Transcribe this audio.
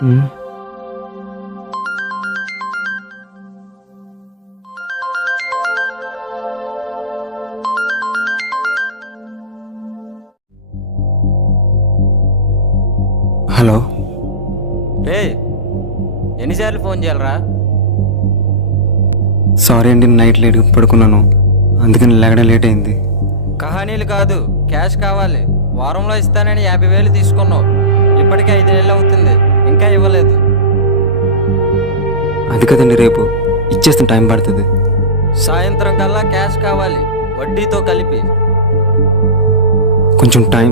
Hello. ఎన్నిసార్లు phone చేయాలరా? Sorry అండి, నైట్ లేట్గా పడుకున్నాను, అందుకని లేకడం లేట్ అయింది. కహానీలు కాదు, క్యాష్ కావాలి. వారంలో ఇస్తానని 50,000 తీసుకున్నావు, ఇప్పటికే 5 నెలలు అవుతుంది, ఇంకా ఇవ్వలేదు. అది కదండి, రేపు ఇచ్చేస్తే టైం పడుతుంది. సాయంత్రం కల్లా క్యాష్ కావాలి, వడ్డీతో కలిపి. కొంచెం టైం